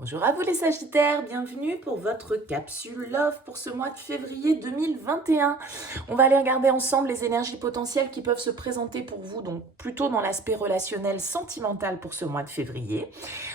Bonjour à vous les Sagittaires, bienvenue pour votre capsule Love pour ce mois de février 2021. On va aller regarder ensemble les énergies potentielles qui peuvent se présenter pour vous, donc plutôt dans l'aspect relationnel sentimental pour ce mois de février.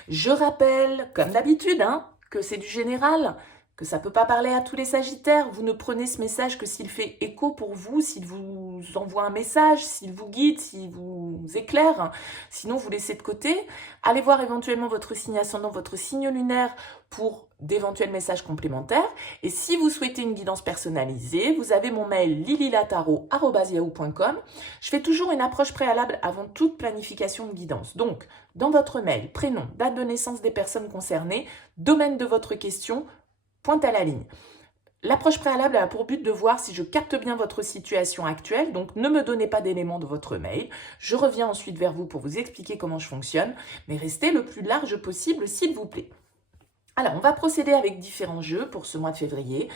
Je rappelle, comme d'habitude, que c'est du général, que ça ne peut pas parler à tous les Sagittaires. Vous ne prenez ce message que s'il fait écho pour vous, s'il vous envoie un message, s'il vous guide, s'il vous éclaire. Sinon, vous laissez de côté. Allez voir éventuellement votre signe ascendant, votre signe lunaire pour d'éventuels messages complémentaires. Et si vous souhaitez une guidance personnalisée, vous avez mon mail lililataro@yahoo.com. Je fais toujours une approche préalable avant toute planification de guidance. Donc, dans votre mail, prénom, date de naissance des personnes concernées, domaine de votre question, pointe à la ligne. L'approche préalable a pour but de voir si je capte bien votre situation actuelle, donc ne me donnez pas d'éléments de votre mail. Je reviens ensuite vers vous pour vous expliquer comment je fonctionne, mais restez le plus large possible s'il vous plaît. Alors, on va procéder avec différents jeux pour ce mois de février.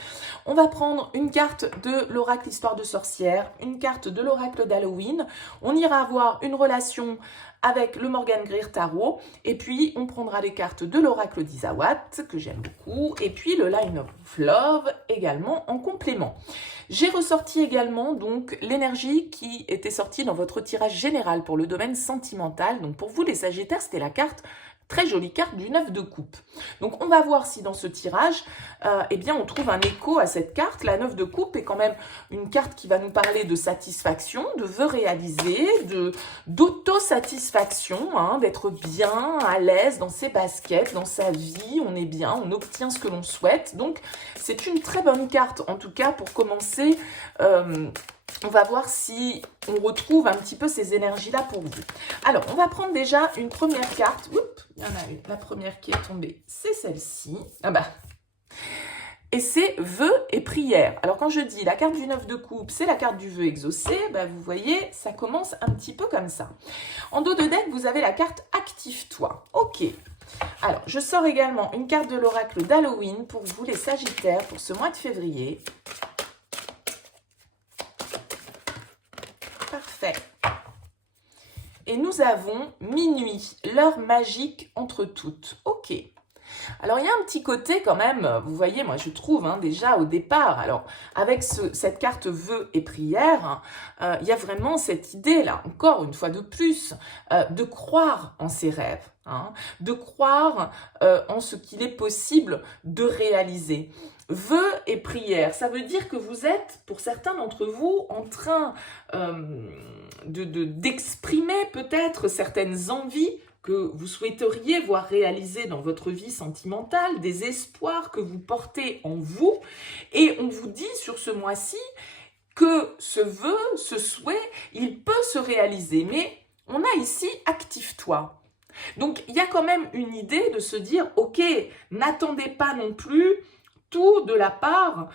On va prendre une carte de l'oracle Histoire de sorcière, une carte de l'oracle d'Halloween. On ira avoir une relation avec le Morgan Greer Tarot. Et puis, on prendra les cartes de l'oracle d'Isawat, que j'aime beaucoup. Et puis, le Line of Love également en complément. J'ai ressorti également donc l'énergie qui était sortie dans votre tirage général pour le domaine sentimental. Donc, pour vous, les Sagittaires, c'était la carte... Très jolie carte du 9 de coupe. Donc, on va voir si dans ce tirage, eh bien, on trouve un écho à cette carte. La 9 de coupe est quand même une carte qui va nous parler de satisfaction, de vœux réalisés, d'autosatisfaction, d'être bien, à l'aise dans ses baskets, dans sa vie. On est bien, on obtient ce que l'on souhaite. Donc, c'est une très bonne carte, en tout cas, pour commencer... on va voir si on retrouve un petit peu ces énergies-là pour vous. Alors, on va prendre déjà une première carte. Oups, il y en a une. La première qui est tombée, c'est celle-ci. Ah bah. Et c'est vœux et prières. Alors, quand je dis la carte du 9 de coupe, c'est la carte du vœu exaucé, bah, vous voyez, ça commence un petit peu comme ça. En dos de deck, vous avez la carte Active-toi. Ok. Alors, je sors également une carte de l'oracle d'Halloween pour vous, les Sagittaires, pour ce mois de février. Parfait. Et nous avons minuit, l'heure magique entre toutes. Ok. Alors, il y a un petit côté quand même, vous voyez, moi je trouve déjà au départ, alors avec cette carte vœux et prières, il y a vraiment cette idée là, encore une fois de plus, de croire en ses rêves, de croire en ce qu'il est possible de réaliser. Vœux et prières, ça veut dire que vous êtes, pour certains d'entre vous, en train d'exprimer peut-être certaines envies que vous souhaiteriez voir réaliser dans votre vie sentimentale, des espoirs que vous portez en vous, et on vous dit sur ce mois-ci que ce vœu, ce souhait, il peut se réaliser, mais on a ici « active-toi ». Donc, il y a quand même une idée de se dire « ok, n'attendez pas non plus tout de la part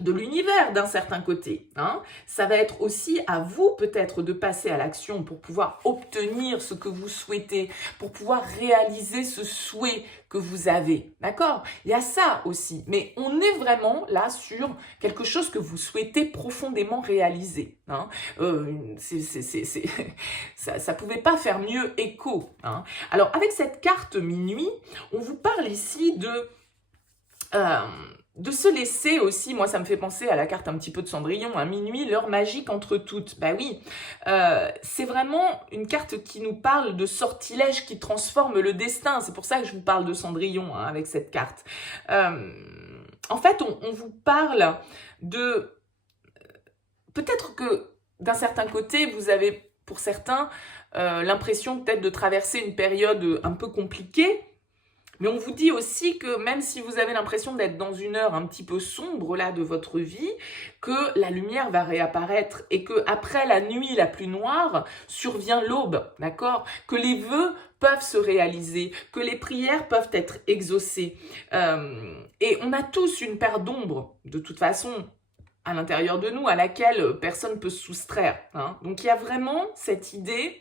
de l'univers d'un certain côté. Ça va être aussi à vous peut-être de passer à l'action pour pouvoir obtenir ce que vous souhaitez, pour pouvoir réaliser ce souhait que vous avez. D'accord? Il y a ça aussi. Mais on est vraiment là sur quelque chose que vous souhaitez profondément réaliser. Ça pouvait pas faire mieux écho. Alors, avec cette carte minuit, on vous parle ici de se laisser aussi, moi ça me fait penser à la carte un petit peu de Cendrillon, minuit, l'heure magique entre toutes. Bah oui, c'est vraiment une carte qui nous parle de sortilèges qui transforment le destin. C'est pour ça que je vous parle de Cendrillon avec cette carte. En fait, on vous parle de... Peut-être que d'un certain côté, vous avez pour certains l'impression peut-être de traverser une période un peu compliquée. Mais on vous dit aussi que même si vous avez l'impression d'être dans une heure un petit peu sombre là de votre vie, que la lumière va réapparaître et que après la nuit la plus noire survient l'aube, d'accord? Que les vœux peuvent se réaliser, que les prières peuvent être exaucées. Et on a tous une paire d'ombre, de toute façon, à l'intérieur de nous, à laquelle personne ne peut se soustraire. Donc il y a vraiment cette idée...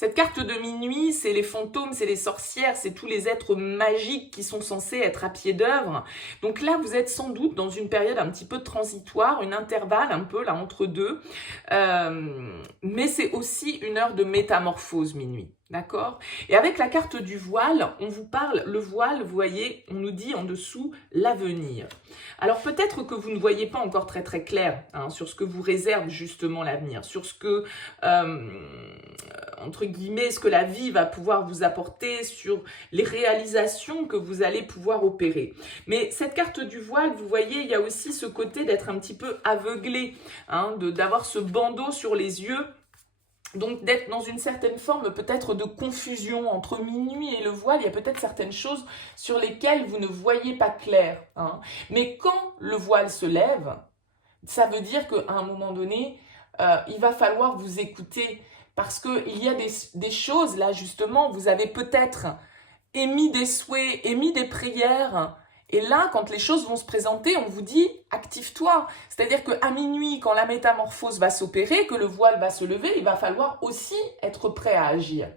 Cette carte de minuit, c'est les fantômes, c'est les sorcières, c'est tous les êtres magiques qui sont censés être à pied d'œuvre. Donc là, vous êtes sans doute dans une période un petit peu transitoire, une intervalle un peu là entre deux. Mais c'est aussi une heure de métamorphose minuit. D'accord? Et avec la carte du voile, on vous parle, le voile, vous voyez, on nous dit en dessous l'avenir. Alors peut-être que vous ne voyez pas encore très très clair hein, sur ce que vous réserve justement l'avenir, sur ce que, entre guillemets, ce que la vie va pouvoir vous apporter, sur les réalisations que vous allez pouvoir opérer. Mais cette carte du voile, vous voyez, il y a aussi ce côté d'être un petit peu aveuglé, hein, d'avoir ce bandeau sur les yeux. Donc d'être dans une certaine forme peut-être de confusion entre minuit et le voile, il y a peut-être certaines choses sur lesquelles vous ne voyez pas clair. Hein. Mais quand le voile se lève, ça veut dire qu'à un moment donné, il va falloir vous écouter parce qu'il y a des choses là justement, vous avez peut-être émis des souhaits, émis des prières. Et là, quand les choses vont se présenter, on vous dit « active-toi ». C'est-à-dire qu'à minuit, quand la métamorphose va s'opérer, que le voile va se lever, il va falloir aussi être prêt à agir.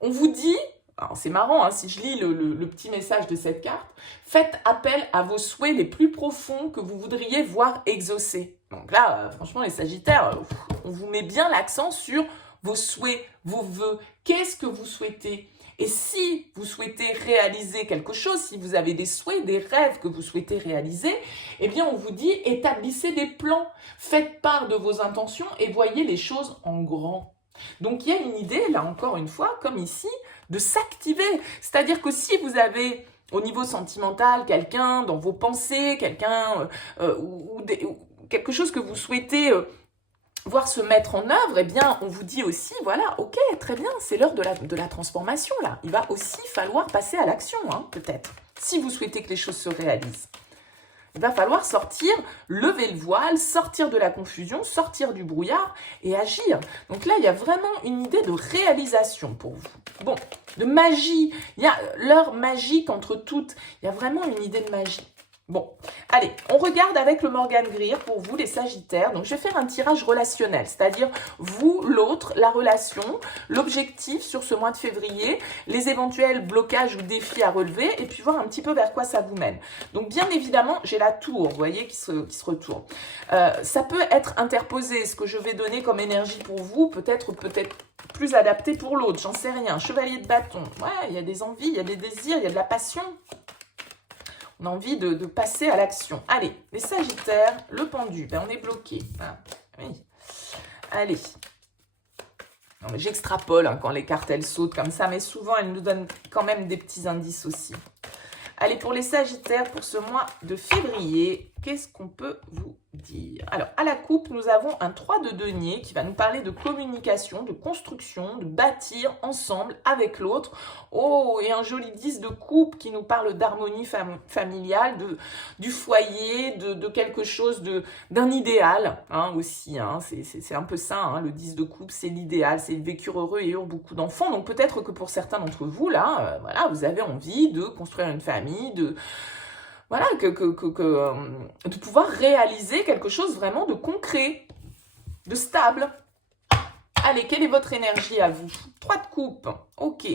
On vous dit, c'est marrant hein, si je lis le petit message de cette carte, « Faites appel à vos souhaits les plus profonds que vous voudriez voir exaucés ». Donc là, franchement, les Sagittaires, on vous met bien l'accent sur vos souhaits, vos vœux. Qu'est-ce que vous souhaitez ? Et si vous souhaitez réaliser quelque chose, si vous avez des souhaits, des rêves que vous souhaitez réaliser, eh bien on vous dit établissez des plans, faites part de vos intentions et voyez les choses en grand. Donc il y a une idée, là encore une fois, comme ici, de s'activer. C'est-à-dire que si vous avez au niveau sentimental quelqu'un dans vos pensées, quelqu'un ou quelque chose que vous souhaitez voir se mettre en œuvre, eh bien, on vous dit aussi, voilà, ok, très bien, c'est l'heure de la transformation, là. Il va aussi falloir passer à l'action, hein, peut-être, si vous souhaitez que les choses se réalisent. Il va falloir sortir, lever le voile, sortir de la confusion, sortir du brouillard et agir. Donc là, il y a vraiment une idée de réalisation pour vous. Bon, de magie, il y a l'heure magique entre toutes, il y a vraiment une idée de magie. Bon, allez, on regarde avec le Morgan Greer pour vous, les Sagittaires. Donc, je vais faire un tirage relationnel, c'est-à-dire vous, l'autre, la relation, l'objectif sur ce mois de février, les éventuels blocages ou défis à relever, et puis voir un petit peu vers quoi ça vous mène. Donc, bien évidemment, j'ai la tour, vous voyez, qui se retourne. Ça peut être interposé, ce que je vais donner comme énergie pour vous, peut-être plus adapté pour l'autre, j'en sais rien. Chevalier de bâton, ouais, il y a des envies, il y a des désirs, il y a de la passion. On a envie de passer à l'action. Allez, les Sagittaires, le pendu, ben on est bloqué. Ah, oui. Allez. J'extrapole hein, quand les cartes, elles sautent comme ça, mais souvent, elles nous donnent quand même des petits indices aussi. Allez, pour les Sagittaires, pour ce mois de février, qu'est-ce qu'on peut vous dire? Alors, à la coupe, nous avons un 3 de denier qui va nous parler de communication, de construction, de bâtir ensemble avec l'autre. Oh, et un joli 10 de coupe qui nous parle d'harmonie familiale, du foyer, de quelque chose, d'un idéal hein, aussi. Hein, c'est un peu ça, hein, le 10 de coupe, c'est l'idéal, c'est le vécu heureux et heureux beaucoup d'enfants. Donc, peut-être que pour certains d'entre vous, là, voilà, vous avez envie de construire une famille, voilà, de pouvoir réaliser quelque chose vraiment de concret, de stable. Allez, quelle est votre énergie à vous? 3 de coupe, ok.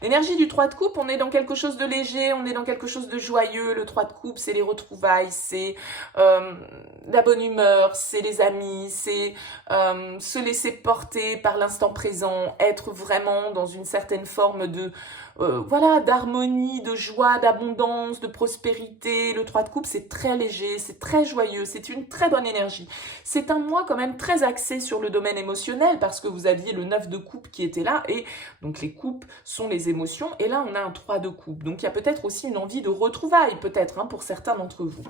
L'énergie du 3 de coupe, on est dans quelque chose de léger, on est dans quelque chose de joyeux. Le 3 de coupe, c'est les retrouvailles, c'est la bonne humeur, c'est les amis, c'est se laisser porter par l'instant présent, être vraiment dans une certaine forme de voilà, d'harmonie, de joie, d'abondance, de prospérité. Le 3 de coupe, c'est très léger, c'est très joyeux, c'est une très bonne énergie. C'est un mois quand même très axé sur le domaine émotionnel parce que vous aviez le 9 de coupe qui était là et donc les coupes sont les émotions et là on a un 3 de coupe. Donc il y a peut-être aussi une envie de retrouvailles peut-être hein, pour certains d'entre vous.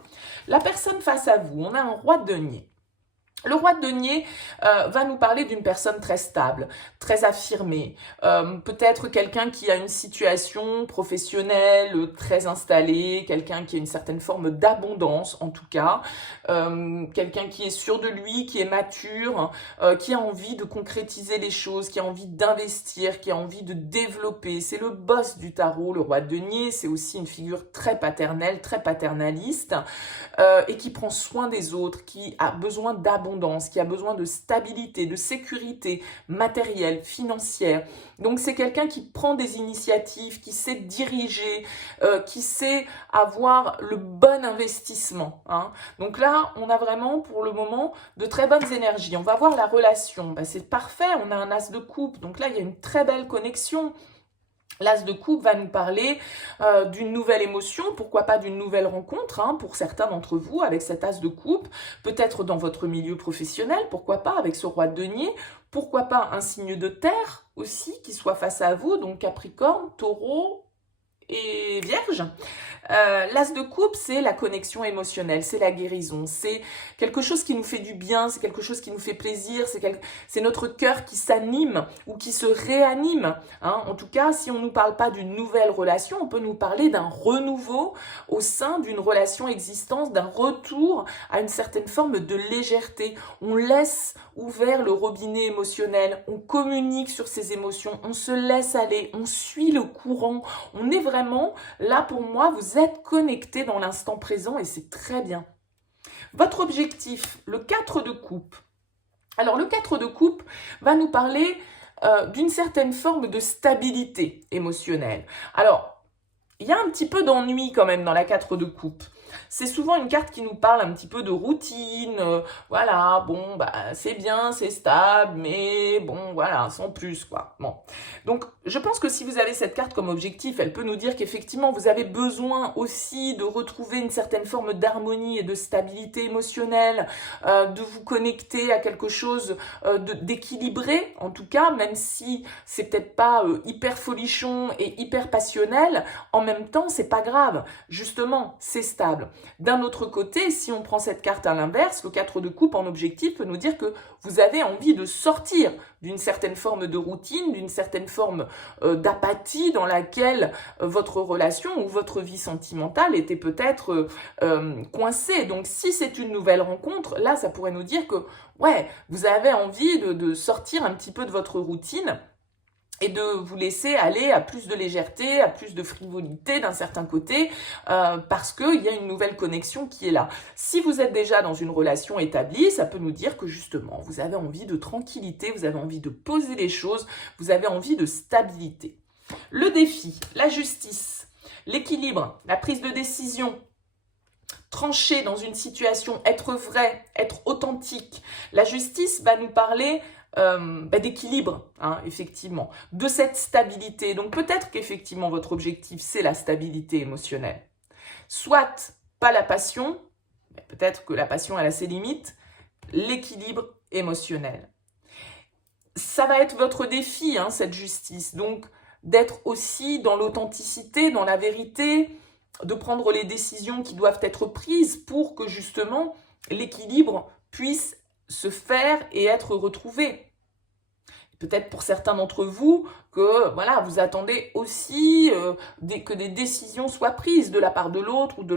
La personne face à vous, on a un roi de denier. Le roi de denier va nous parler d'une personne très stable, très affirmée, peut-être quelqu'un qui a une situation professionnelle très installée, quelqu'un qui a une certaine forme d'abondance en tout cas, quelqu'un qui est sûr de lui, qui est mature, qui a envie de concrétiser les choses, qui a envie d'investir, qui a envie de développer. C'est le boss du tarot, le roi de denier, c'est aussi une figure très paternelle, très paternaliste et qui prend soin des autres, qui a besoin d'abondance. d'abondance, qui a besoin de stabilité, de sécurité matérielle, financière. Donc c'est quelqu'un qui prend des initiatives, qui sait diriger, qui sait avoir le bon investissement, hein. Donc là, on a vraiment pour le moment de très bonnes énergies. On va voir la relation. Ben, c'est parfait, on a un as de coupe. Donc là, il y a une très belle connexion. L'as de coupe va nous parler d'une nouvelle émotion, pourquoi pas d'une nouvelle rencontre, hein, pour certains d'entre vous avec cet as de coupe, peut-être dans votre milieu professionnel, pourquoi pas avec ce roi de denier, pourquoi pas un signe de terre aussi qui soit face à vous, donc Capricorne, Taureau et Vierge. L'as de coupe, c'est la connexion émotionnelle, c'est la guérison, c'est quelque chose qui nous fait du bien, c'est quelque chose qui nous fait plaisir, c'est notre cœur qui s'anime ou qui se réanime, hein. En tout cas, si on ne nous parle pas d'une nouvelle relation, on peut nous parler d'un renouveau au sein d'une relation existante, d'un retour à une certaine forme de légèreté. On laisse ouvert le robinet émotionnel, on communique sur ses émotions, on se laisse aller, on suit le courant, on est vraiment, là pour moi, vous êtes connecté dans l'instant présent et c'est très bien. Votre objectif, le 4 de coupe. Alors le 4 de coupe va nous parler d'une certaine forme de stabilité émotionnelle. Alors, il y a un petit peu d'ennui quand même dans la 4 de coupe. C'est souvent une carte qui nous parle un petit peu de routine, voilà, bon, bah, c'est bien, c'est stable, mais bon, voilà, sans plus, quoi. Bon. Donc, je pense que si vous avez cette carte comme objectif, elle peut nous dire qu'effectivement, vous avez besoin aussi de retrouver une certaine forme d'harmonie et de stabilité émotionnelle, de vous connecter à quelque chose d'équilibré, en tout cas, même si c'est peut-être pas hyper folichon et hyper passionnel, en même temps, c'est pas grave. Justement, c'est stable. D'un autre côté, si on prend cette carte à l'inverse, le 4 de coupe en objectif peut nous dire que vous avez envie de sortir d'une certaine forme de routine, d'une certaine forme d'apathie dans laquelle votre relation ou votre vie sentimentale était peut-être coincée. Donc si c'est une nouvelle rencontre, là ça pourrait nous dire que ouais, vous avez envie de sortir un petit peu de votre routine et de vous laisser aller à plus de légèreté, à plus de frivolité d'un certain côté, parce qu'il y a une nouvelle connexion qui est là. Si vous êtes déjà dans une relation établie, ça peut nous dire que justement, vous avez envie de tranquillité, vous avez envie de poser les choses, vous avez envie de stabilité. Le défi, la justice, l'équilibre, la prise de décision, trancher dans une situation, être vrai, être authentique. La justice va nous parler d'équilibre, hein, effectivement, de cette stabilité. Donc peut-être qu'effectivement votre objectif c'est la stabilité émotionnelle. Soit pas la passion, mais peut-être que la passion elle a ses limites, l'équilibre émotionnel. Ça va être votre défi, hein, cette justice, donc d'être aussi dans l'authenticité, dans la vérité, de prendre les décisions qui doivent être prises pour que justement l'équilibre puisse se faire et être retrouvé. Peut-être pour certains d'entre vous que voilà, vous attendez aussi que des décisions soient prises de la part de l'autre ou de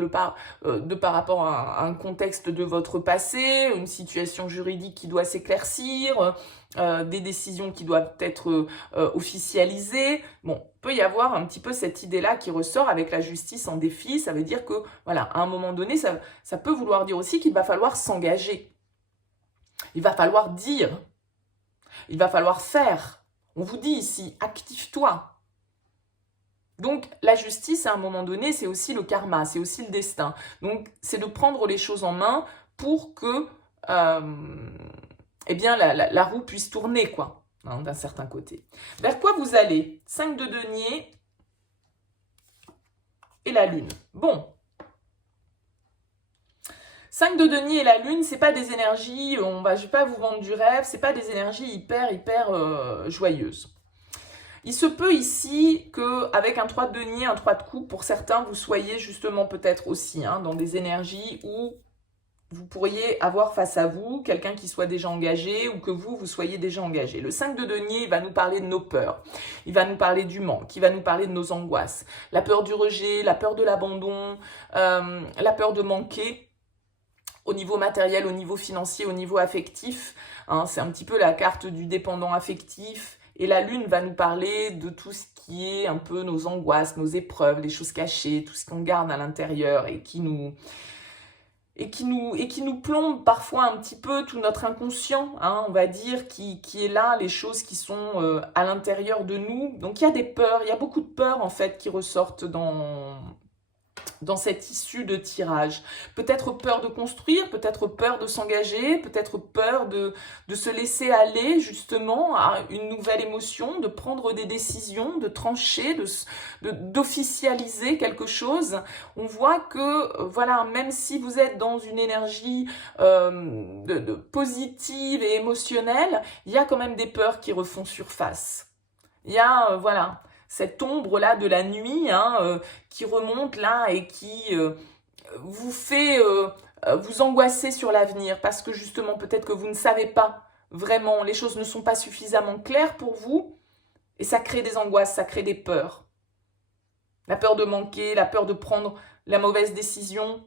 par rapport à un contexte de votre passé, une situation juridique qui doit s'éclaircir, des décisions qui doivent être officialisées. Bon, peut y avoir un petit peu cette idée-là qui ressort avec la justice en défi. Ça veut dire que voilà, à un moment donné, ça peut vouloir dire aussi qu'il va falloir s'engager. Il va falloir dire. Il va falloir faire. On vous dit ici, active-toi. Donc, la justice, à un moment donné, c'est aussi le karma, c'est aussi le destin. Donc, c'est de prendre les choses en main pour que eh bien, la roue puisse tourner, quoi, hein, d'un certain côté. Vers quoi vous allez? 5 de denier et la lune. Bon. 5 de denier et la lune, c'est pas des énergies, je vais pas vous vendre du rêve, c'est pas des énergies hyper joyeuses. Il se peut ici qu'avec un 3 de denier, un 3 de coupe, pour certains, vous soyez justement peut-être aussi hein, dans des énergies où vous pourriez avoir face à vous quelqu'un qui soit déjà engagé ou que vous soyez déjà engagé. Le 5 de denier, il va nous parler de nos peurs, il va nous parler du manque, il va nous parler de nos angoisses, la peur du rejet, la peur de l'abandon, la peur de manquer, au niveau matériel, au niveau financier, au niveau affectif. Hein, c'est un petit peu la carte du dépendant affectif. Et la lune va nous parler de tout ce qui est un peu nos angoisses, nos épreuves, les choses cachées, tout ce qu'on garde à l'intérieur et qui nous et qui nous plombe parfois un petit peu tout notre inconscient, hein, on va dire, qui est là, les choses qui sont à l'intérieur de nous. Donc il y a des peurs, il y a beaucoup de peurs en fait qui ressortent dans cette issue de tirage. Peut-être peur de construire, peut-être peur de s'engager, peut-être peur de se laisser aller justement à une nouvelle émotion, de prendre des décisions, de trancher, d'officialiser quelque chose. On voit que, voilà, même si vous êtes dans une énergie positive et émotionnelle, il y a quand même des peurs qui refont surface. Il y a, voilà, cette ombre-là de la nuit qui remonte là et qui vous fait vous angoisser sur l'avenir parce que justement, peut-être que vous ne savez pas vraiment, les choses ne sont pas suffisamment claires pour vous et ça crée des angoisses, ça crée des peurs. La peur de manquer, la peur de prendre la mauvaise décision,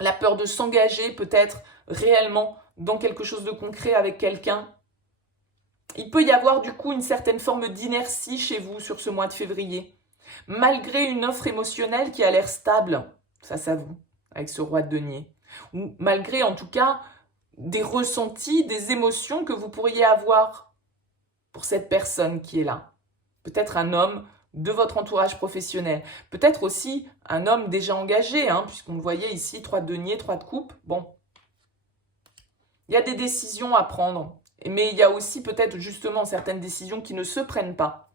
la peur de s'engager peut-être réellement dans quelque chose de concret avec quelqu'un. Il peut y avoir du coup une certaine forme d'inertie chez vous sur ce mois de février, malgré une offre émotionnelle qui a l'air stable face à vous, avec ce roi de denier, ou malgré en tout cas des ressentis, des émotions que vous pourriez avoir pour cette personne qui est là. Peut-être un homme de votre entourage professionnel, peut-être aussi un homme déjà engagé, puisqu'on le voyait ici, 3 de denier, 3 de coupe, bon. Il y a des décisions à prendre. Mais il y a aussi peut-être justement certaines décisions qui ne se prennent pas.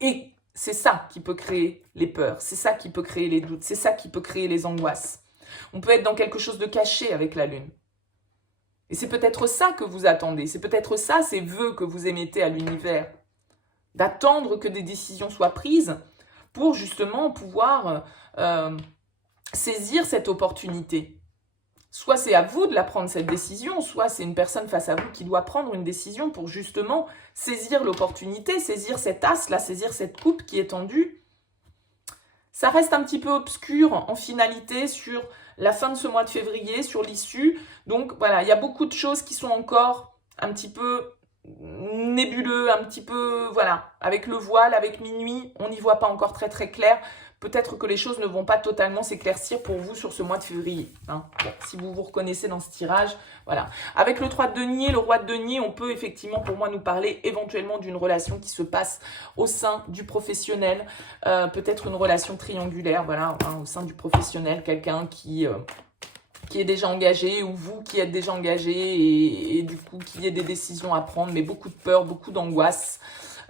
Et c'est ça qui peut créer les peurs, c'est ça qui peut créer les doutes, c'est ça qui peut créer les angoisses. On peut être dans quelque chose de caché avec la lune. Et c'est peut-être ça que vous attendez, c'est peut-être ça ces vœux que vous émettez à l'univers. D'attendre que des décisions soient prises pour justement pouvoir saisir cette opportunité. Soit c'est à vous de la prendre cette décision, soit c'est une personne face à vous qui doit prendre une décision pour justement saisir l'opportunité, saisir cet as-là, saisir cette coupe qui est tendue. Ça reste un petit peu obscur en finalité sur la fin de ce mois de février, sur l'issue. Donc voilà, il y a beaucoup de choses qui sont encore un petit peu nébuleux, un petit peu, voilà, avec le voile, avec minuit, on n'y voit pas encore très très clair. Peut-être que les choses ne vont pas totalement s'éclaircir pour vous sur ce mois de février. Bon, si vous vous reconnaissez dans ce tirage, voilà. Avec le 3 de denier, le roi de denier, on peut effectivement, pour moi, nous parler éventuellement d'une relation qui se passe au sein du professionnel. Peut-être une relation triangulaire, voilà, au sein du professionnel, quelqu'un qui est déjà engagé ou vous qui êtes déjà engagé et du coup, qui y ait des décisions à prendre, mais beaucoup de peur, beaucoup d'angoisse.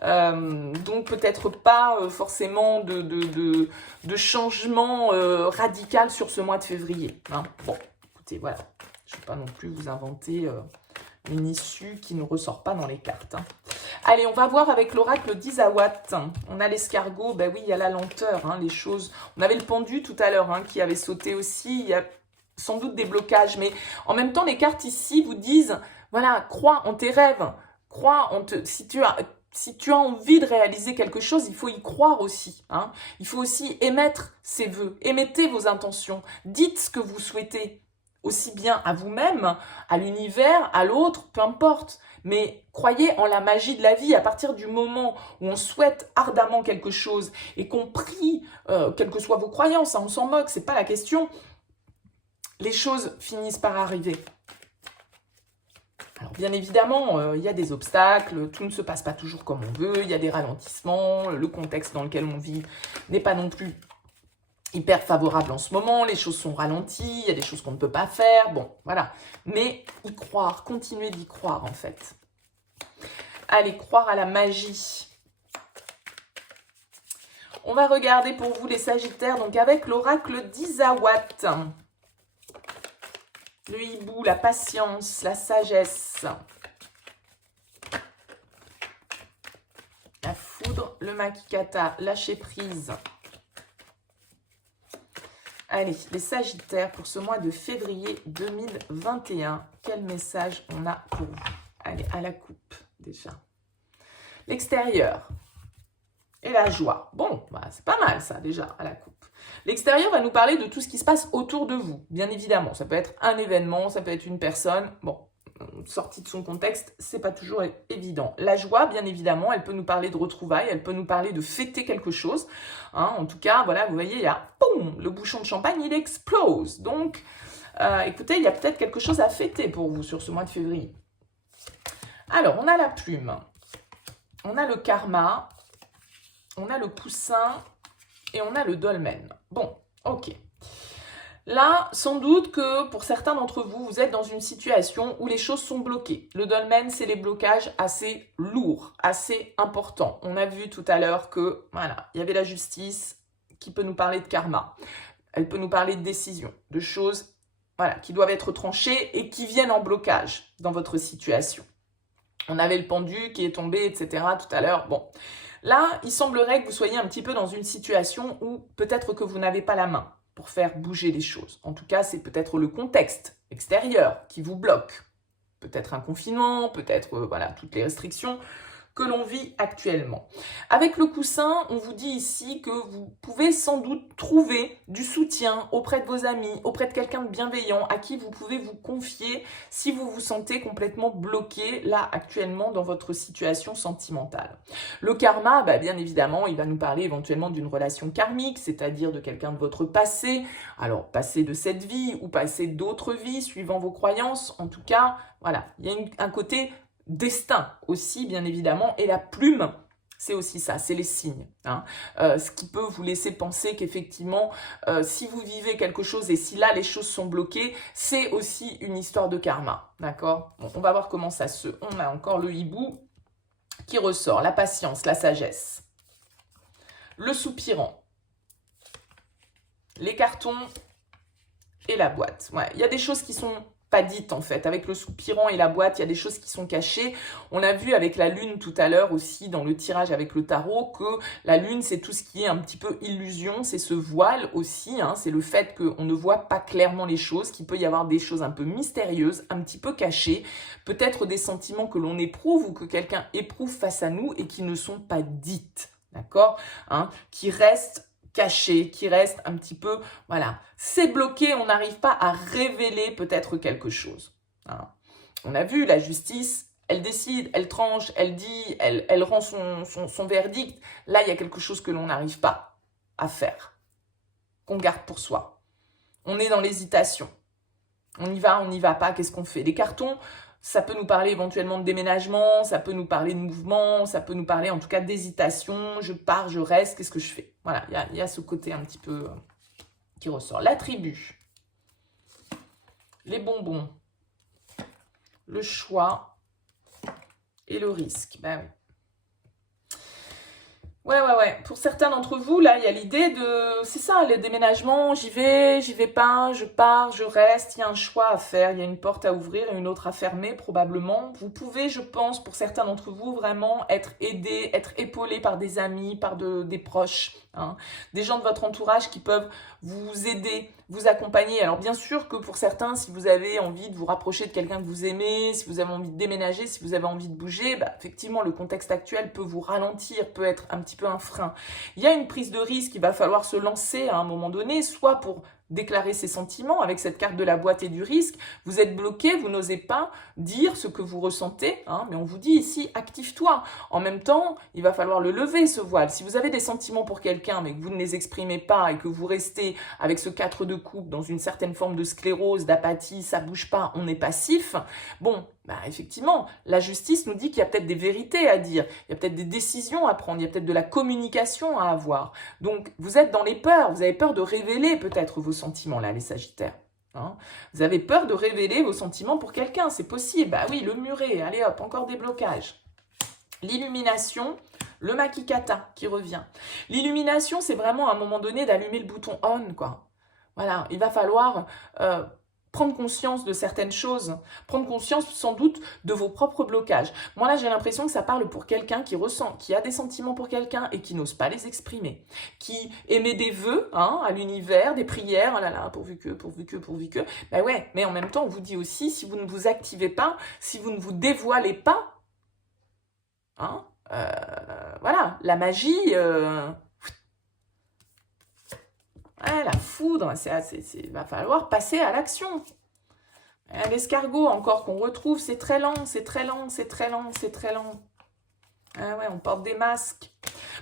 Donc peut-être pas forcément de changement radical sur ce mois de février. Bon, écoutez, voilà. Je ne vais pas non plus vous inventer une issue qui ne ressort pas dans les cartes. Allez, on va voir avec l'oracle d'Isawat. On a l'escargot, ben oui, il y a la lenteur, les choses. On avait le pendu tout à l'heure qui avait sauté aussi. Il y a sans doute des blocages, mais en même temps, les cartes ici vous disent, voilà, crois en tes rêves, crois en si tu as envie de réaliser quelque chose, il faut y croire aussi. Il faut aussi émettre ses vœux, émettez vos intentions, dites ce que vous souhaitez, aussi bien à vous-même, à l'univers, à l'autre, peu importe. Mais croyez en la magie de la vie. À partir du moment où on souhaite ardemment quelque chose et qu'on prie, quelles que soient vos croyances, on s'en moque, c'est pas la question, les choses finissent par arriver. Alors bien évidemment, il y a des obstacles, tout ne se passe pas toujours comme on veut, il y a des ralentissements, le contexte dans lequel on vit n'est pas non plus hyper favorable en ce moment, les choses sont ralenties, il y a des choses qu'on ne peut pas faire, bon, voilà. Mais y croire, continuez d'y croire en fait. Allez, croire à la magie. On va regarder pour vous les Sagittaires, donc avec l'oracle d'Isawat. Le hibou, la patience, la sagesse. La foudre, le makikata, lâcher prise. Allez, les Sagittaires pour ce mois de février 2021. Quel message on a pour vous? Allez, à la coupe déjà. L'extérieur et la joie. Bon, c'est pas mal ça déjà à la coupe. L'extérieur va nous parler de tout ce qui se passe autour de vous, bien évidemment. Ça peut être un événement, ça peut être une personne. Bon, sortie de son contexte, c'est pas toujours évident. La joie, bien évidemment, elle peut nous parler de retrouvailles, elle peut nous parler de fêter quelque chose. Hein. En tout cas, voilà, vous voyez, il y a, boum, le bouchon de champagne, il explose. Donc, écoutez, il y a peut-être quelque chose à fêter pour vous sur ce mois de février. Alors, on a la plume, on a le karma, on a le coussin et on a le dolmen. Bon, ok. Là, sans doute que pour certains d'entre vous, vous êtes dans une situation où les choses sont bloquées. Le dolmen, c'est les blocages assez lourds, assez importants. On a vu tout à l'heure que, voilà, il y avait la justice qui peut nous parler de karma. Elle peut nous parler de décisions, de choses, voilà, qui doivent être tranchées et qui viennent en blocage dans votre situation. On avait le pendu qui est tombé, etc. tout à l'heure. Bon, là, il semblerait que vous soyez un petit peu dans une situation où peut-être que vous n'avez pas la main pour faire bouger les choses. En tout cas, c'est peut-être le contexte extérieur qui vous bloque. Peut-être un confinement, peut-être voilà, toutes les restrictions que l'on vit actuellement. Avec le coussin, on vous dit ici que vous pouvez sans doute trouver du soutien auprès de vos amis, auprès de quelqu'un de bienveillant à qui vous pouvez vous confier si vous vous sentez complètement bloqué là actuellement dans votre situation sentimentale. Le karma, bien évidemment, il va nous parler éventuellement d'une relation karmique, c'est-à-dire de quelqu'un de votre passé, alors passé de cette vie ou passé d'autres vies, suivant vos croyances. En tout cas, voilà, il y a un côté destin aussi, bien évidemment, et la plume, c'est aussi ça, c'est les signes. Hein. Ce qui peut vous laisser penser qu'effectivement, si vous vivez quelque chose et si là, les choses sont bloquées, c'est aussi une histoire de karma. D'accord ? Bon, on va voir comment ça se... On a encore le hibou qui ressort, la patience, la sagesse. Le soupirant. Les cartons et la boîte. Ouais, il y a des choses qui sont pas dites en fait. Avec le soupirant et la boîte, il y a des choses qui sont cachées. On a vu avec la lune tout à l'heure aussi dans le tirage avec le tarot que la lune, c'est tout ce qui est un petit peu illusion, c'est ce voile aussi, hein, c'est le fait qu'on ne voit pas clairement les choses, qu'il peut y avoir des choses un peu mystérieuses, un petit peu cachées, peut-être des sentiments que l'on éprouve ou que quelqu'un éprouve face à nous et qui ne sont pas dites, d'accord, hein, qui restent caché, qui reste un petit peu, voilà, c'est bloqué, on n'arrive pas à révéler peut-être quelque chose. Hein. On a vu la justice, elle décide, elle tranche, elle dit, elle rend son verdict. Là, il y a quelque chose que l'on n'arrive pas à faire, qu'on garde pour soi. On est dans l'hésitation. On y va pas, qu'est-ce qu'on fait? Les cartons, ça peut nous parler éventuellement de déménagement, ça peut nous parler de mouvement, ça peut nous parler en tout cas d'hésitation, je pars, je reste, qu'est-ce que je fais? Voilà, il y a ce côté un petit peu qui ressort. La tribu, les bonbons, le choix et le risque. Ben oui. Ouais. Pour certains d'entre vous, là, il y a l'idée de... C'est ça, le déménagement, j'y vais pas, je pars, je reste. Il y a un choix à faire, il y a une porte à ouvrir et une autre à fermer, probablement. Vous pouvez, je pense, pour certains d'entre vous, vraiment être aidé, être épaulé par des amis, par des proches. Hein, des gens de votre entourage qui peuvent vous aider, vous accompagner. Alors bien sûr que pour certains, si vous avez envie de vous rapprocher de quelqu'un que vous aimez, si vous avez envie de déménager, si vous avez envie de bouger, effectivement le contexte actuel peut vous ralentir, peut être un petit peu un frein. Il y a une prise de risque, il va falloir se lancer à un moment donné, soit pour déclarer ses sentiments avec cette carte de la boîte et du risque. Vous êtes bloqué, vous n'osez pas dire ce que vous ressentez, hein, mais on vous dit ici, active-toi. En même temps, il va falloir le lever, ce voile. Si vous avez des sentiments pour quelqu'un, mais que vous ne les exprimez pas et que vous restez avec ce 4 de coupe dans une certaine forme de sclérose, d'apathie, ça bouge pas, on est passif, bon, effectivement, la justice nous dit qu'il y a peut-être des vérités à dire, il y a peut-être des décisions à prendre, il y a peut-être de la communication à avoir. Donc, vous êtes dans les peurs, vous avez peur de révéler peut-être vos sentiments là, les Sagittaires. Hein, vous avez peur de révéler vos sentiments pour quelqu'un, c'est possible. Bah oui, le muret, allez hop, encore des blocages. L'illumination, le makikata qui revient. L'illumination, c'est vraiment à un moment donné d'allumer le bouton on, quoi. Voilà, il va falloir... prendre conscience de certaines choses, prendre conscience sans doute de vos propres blocages. Moi là, j'ai l'impression que ça parle pour quelqu'un qui ressent, qui a des sentiments pour quelqu'un et qui n'ose pas les exprimer, qui émet des vœux à l'univers, des prières, oh là là, pourvu que, ben ouais, mais en même temps, on vous dit aussi, si vous ne vous activez pas, si vous ne vous dévoilez pas, voilà, la magie... Ouais, la foudre, il va falloir passer à l'action. L'escargot encore qu'on retrouve, c'est très lent, c'est très lent, c'est très lent, c'est très lent. Ah ouais, on porte des masques.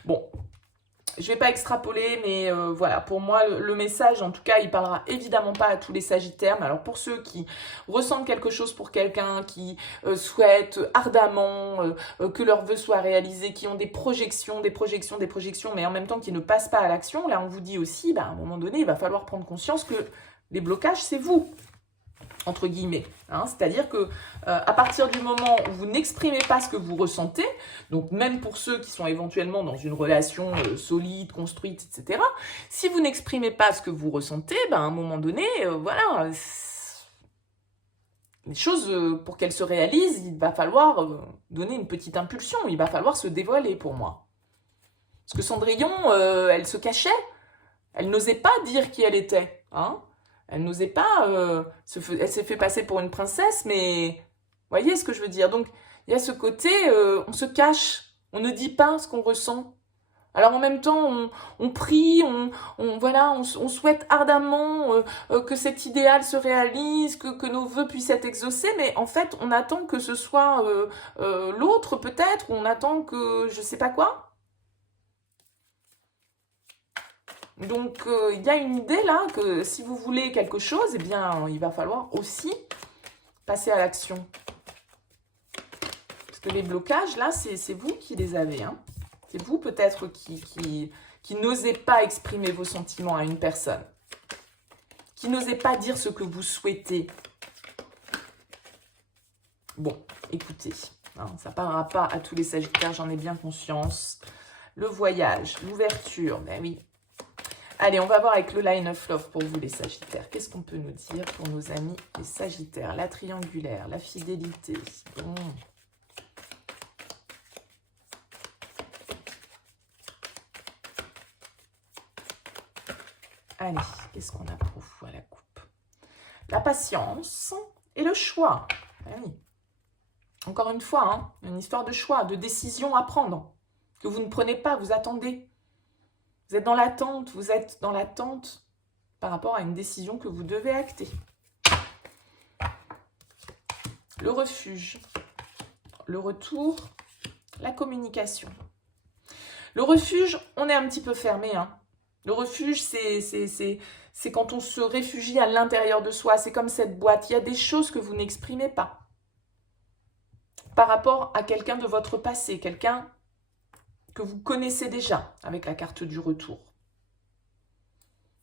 Bon, je vais pas extrapoler, mais voilà, pour moi, le message, en tout cas, il parlera évidemment pas à tous les Sagittaires. Mais alors, pour ceux qui ressentent quelque chose pour quelqu'un, qui souhaitent ardemment que leur vœu soit réalisé, qui ont des projections, mais en même temps qui ne passent pas à l'action, là, on vous dit aussi, bah, à un moment donné, il va falloir prendre conscience que les blocages, c'est vous, entre guillemets. Hein, c'est-à-dire que à partir du moment où vous n'exprimez pas ce que vous ressentez, donc même pour ceux qui sont éventuellement dans une relation solide, construite, etc., si vous n'exprimez pas ce que vous ressentez, ben, à un moment donné, voilà, les choses, pour qu'elles se réalisent, il va falloir donner une petite impulsion, il va falloir se dévoiler pour moi. Parce que Cendrillon, elle se cachait, elle n'osait pas dire qui elle était, hein. Elle n'osait pas, elle s'est fait passer pour une princesse, mais vous voyez ce que je veux dire. Donc, il y a ce côté, on se cache, on ne dit pas ce qu'on ressent. Alors en même temps, on prie, voilà, on souhaite ardemment que cet idéal se réalise, que nos vœux puissent être exaucés, mais en fait, on attend que ce soit l'autre peut-être, ou on attend que je sais pas quoi. Donc, il y a une idée là que si vous voulez quelque chose, eh bien, il va falloir aussi passer à l'action. Parce que les blocages, là, c'est vous qui les avez. Hein. C'est vous peut-être qui n'osez pas exprimer vos sentiments à une personne. Qui n'osez pas dire ce que vous souhaitez. Bon, écoutez, hein, ça ne parlera pas à tous les Sagittaires, j'en ai bien conscience. Le voyage, l'ouverture, ben oui. Allez, on va voir avec le line of love pour vous les Sagittaires. Qu'est-ce qu'on peut nous dire pour nos amis les Sagittaires? La triangulaire, la fidélité. Bon. Allez, qu'est-ce qu'on a pour vous à la coupe? La patience et le choix. Ah oui. Encore une fois, hein, une histoire de choix, de décision à prendre. Que vous ne prenez pas, vous attendez. Vous êtes dans l'attente, par rapport à une décision que vous devez acter. Le refuge, le retour, la communication. Le refuge, on est un petit peu fermé. Hein. Le refuge, c'est quand on se réfugie à l'intérieur de soi. C'est comme cette boîte. Il y a des choses que vous n'exprimez pas. Par rapport à quelqu'un de votre passé, quelqu'un que vous connaissez déjà avec la carte du retour.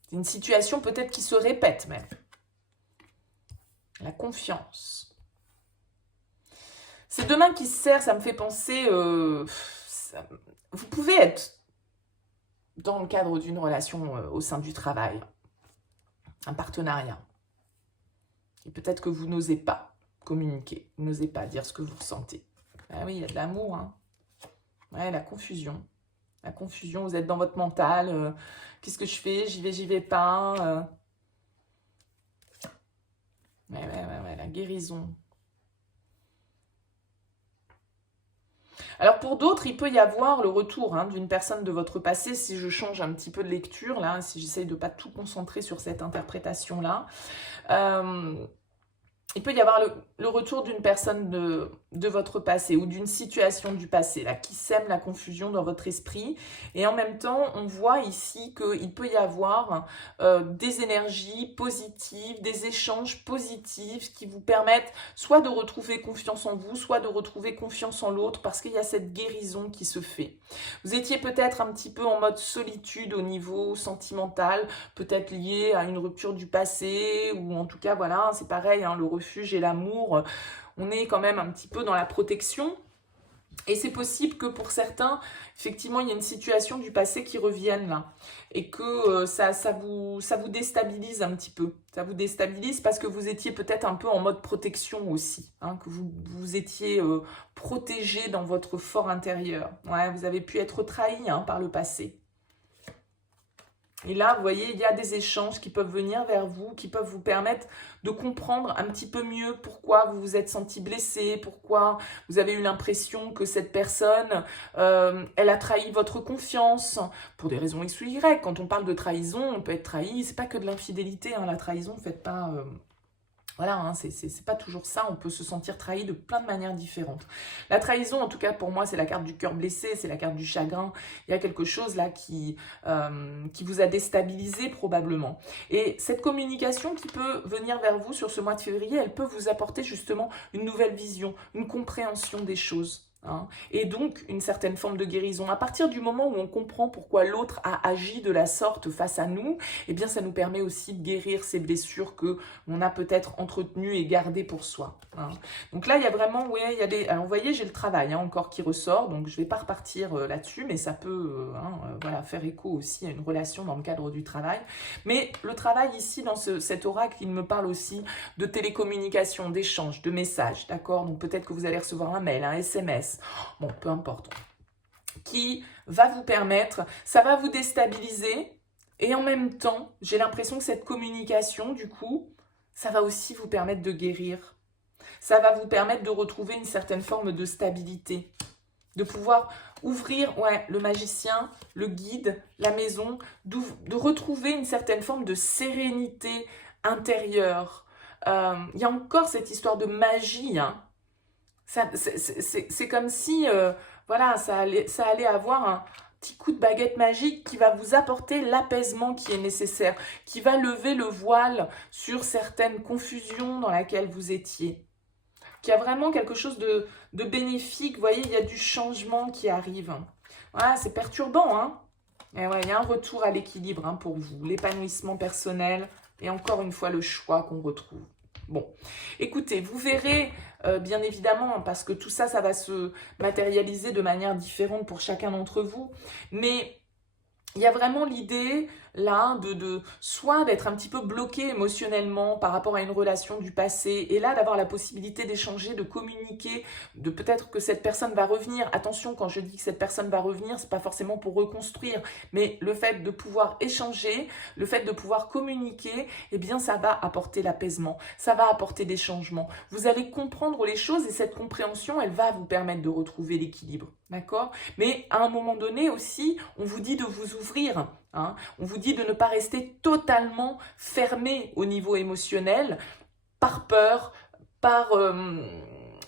C'est une situation peut-être qui se répète même. La confiance. Ces deux mains qui se serrent, ça me fait penser... vous pouvez être dans le cadre d'une relation au sein du travail, un partenariat. Et peut-être que vous n'osez pas communiquer, vous n'osez pas dire ce que vous ressentez. Ah oui, il y a de l'amour, hein. Ouais, la confusion. La confusion, vous êtes dans votre mental. Qu'est-ce que je fais? J'y vais pas. Ouais, la guérison. Alors pour d'autres, il peut y avoir le retour hein, d'une personne de votre passé, si je change un petit peu de lecture, là, si j'essaye de ne pas tout concentrer sur cette interprétation-là. Il peut y avoir le retour d'une personne de votre passé ou d'une situation du passé là, qui sème la confusion dans votre esprit. Et en même temps, on voit ici qu'il peut y avoir des énergies positives, des échanges positifs qui vous permettent soit de retrouver confiance en vous, soit de retrouver confiance en l'autre parce qu'il y a cette guérison qui se fait. Vous étiez peut-être un petit peu en mode solitude au niveau sentimental, peut-être lié à une rupture du passé ou en tout cas, voilà, c'est pareil, hein, le refuge et l'amour, on est quand même un petit peu dans la protection. Et c'est possible que pour certains, effectivement, il y a une situation du passé qui revienne là. Et que ça vous déstabilise un petit peu. Ça vous déstabilise parce que vous étiez peut-être un peu en mode protection aussi. Hein, que vous étiez protégé dans votre fort intérieur. Ouais, vous avez pu être trahi hein, par le passé. Et là, vous voyez, il y a des échanges qui peuvent venir vers vous, qui peuvent vous permettre de comprendre un petit peu mieux pourquoi vous vous êtes senti blessé, pourquoi vous avez eu l'impression que cette personne, elle a trahi votre confiance, pour des raisons X ou Y. Quand on parle de trahison, on peut être trahi, c'est pas que de l'infidélité, hein, la trahison, faites pas Voilà, hein, c'est pas toujours ça, on peut se sentir trahi de plein de manières différentes. La trahison, en tout cas pour moi, c'est la carte du cœur blessé, c'est la carte du chagrin. Il y a quelque chose là qui vous a déstabilisé probablement. Et cette communication qui peut venir vers vous sur ce mois de février, elle peut vous apporter justement une nouvelle vision, une compréhension des choses. Hein, et donc une certaine forme de guérison. À partir du moment où on comprend pourquoi l'autre a agi de la sorte face à nous, eh bien ça nous permet aussi de guérir ces blessures que on a peut-être entretenues et gardées pour soi. Hein. Donc là, il y a vraiment, ouais, il y a des... Alors vous voyez, j'ai le travail encore qui ressort, donc je ne vais pas repartir là-dessus, mais ça peut voilà, faire écho aussi à une relation dans le cadre du travail. Mais le travail ici, dans cet oracle, il me parle aussi de télécommunication, d'échange, de messages, d'accord? Donc peut-être que vous allez recevoir un mail, un SMS, bon, peu importe, qui va vous permettre, ça va vous déstabiliser, et en même temps, j'ai l'impression que cette communication, du coup, ça va aussi vous permettre de guérir. Ça va vous permettre de retrouver une certaine forme de stabilité, de pouvoir ouvrir, ouais, le magicien, le guide, la maison, de retrouver une certaine forme de sérénité intérieure. Il y a encore cette histoire de magie, hein. C'est comme si, voilà, ça allait avoir un petit coup de baguette magique qui va vous apporter l'apaisement qui est nécessaire, qui va lever le voile sur certaines confusions dans lesquelles vous étiez, qui a vraiment quelque chose de bénéfique. Vous voyez, il y a du changement qui arrive. Voilà, c'est perturbant, hein. Et ouais, il y a un retour à l'équilibre hein, pour vous, l'épanouissement personnel et encore une fois le choix qu'on retrouve. Bon, écoutez, vous verrez, bien évidemment, parce que tout ça, ça va se matérialiser de manière différente pour chacun d'entre vous, mais il y a vraiment l'idée, là, soit d'être un petit peu bloqué émotionnellement par rapport à une relation du passé, et là, d'avoir la possibilité d'échanger, de communiquer, de peut-être que cette personne va revenir. Attention, quand je dis que cette personne va revenir, c'est pas forcément pour reconstruire, mais le fait de pouvoir échanger, le fait de pouvoir communiquer, eh bien, ça va apporter l'apaisement, ça va apporter des changements. Vous allez comprendre les choses, et cette compréhension, elle va vous permettre de retrouver l'équilibre, d'accord? Mais à un moment donné aussi, on vous dit de vous ouvrir. Hein. On vous dit de ne pas rester totalement fermé au niveau émotionnel, par peur,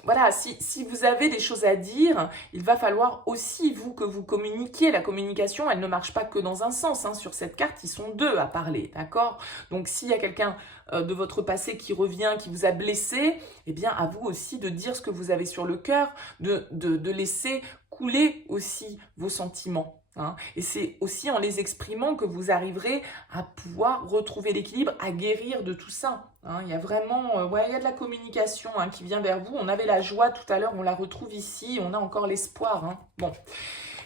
voilà, si vous avez des choses à dire, il va falloir aussi, vous, que vous communiquiez. La communication, elle ne marche pas que dans un sens. Hein. Sur cette carte, ils sont deux à parler, d'accord? Donc, s'il y a quelqu'un de votre passé qui revient, qui vous a blessé, eh bien, à vous aussi de dire ce que vous avez sur le cœur, de laisser couler aussi vos sentiments. Hein. Et c'est aussi en les exprimant que vous arriverez à pouvoir retrouver l'équilibre, à guérir de tout ça. Hein. Il y a vraiment, ouais, il y a de la communication hein, qui vient vers vous. On avait la joie tout à l'heure, on la retrouve ici, on a encore l'espoir. Hein. Bon,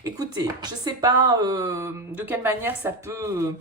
écoutez, je ne sais pas de quelle manière ça peut...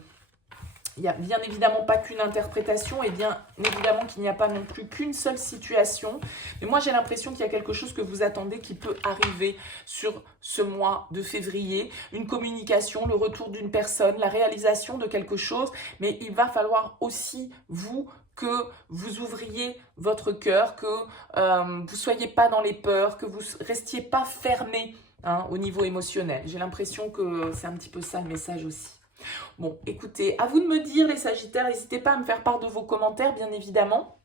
Il n'y a bien évidemment pas qu'une interprétation et bien évidemment qu'il n'y a pas non plus qu'une seule situation. Mais moi, j'ai l'impression qu'il y a quelque chose que vous attendez qui peut arriver sur ce mois de février. Une communication, le retour d'une personne, la réalisation de quelque chose. Mais il va falloir aussi, vous, que vous ouvriez votre cœur, que vous ne soyez pas dans les peurs, que vous ne restiez pas fermé hein, au niveau émotionnel. J'ai l'impression que c'est un petit peu ça le message aussi. Bon, écoutez, à vous de me dire les Sagittaires, n'hésitez pas à me faire part de vos commentaires, bien évidemment.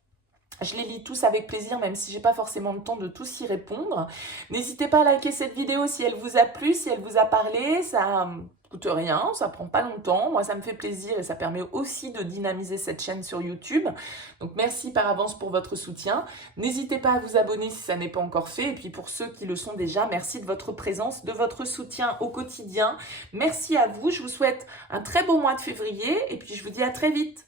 Je les lis tous avec plaisir, même si je n'ai pas forcément le temps de tous y répondre. N'hésitez pas à liker cette vidéo si elle vous a plu, si elle vous a parlé. Ça coûte rien, ça prend pas longtemps. Moi, ça me fait plaisir et ça permet aussi de dynamiser cette chaîne sur YouTube. Donc, merci par avance pour votre soutien. N'hésitez pas à vous abonner si ça n'est pas encore fait. Et puis, pour ceux qui le sont déjà, merci de votre présence, de votre soutien au quotidien. Merci à vous. Je vous souhaite un très beau mois de février et puis je vous dis à très vite.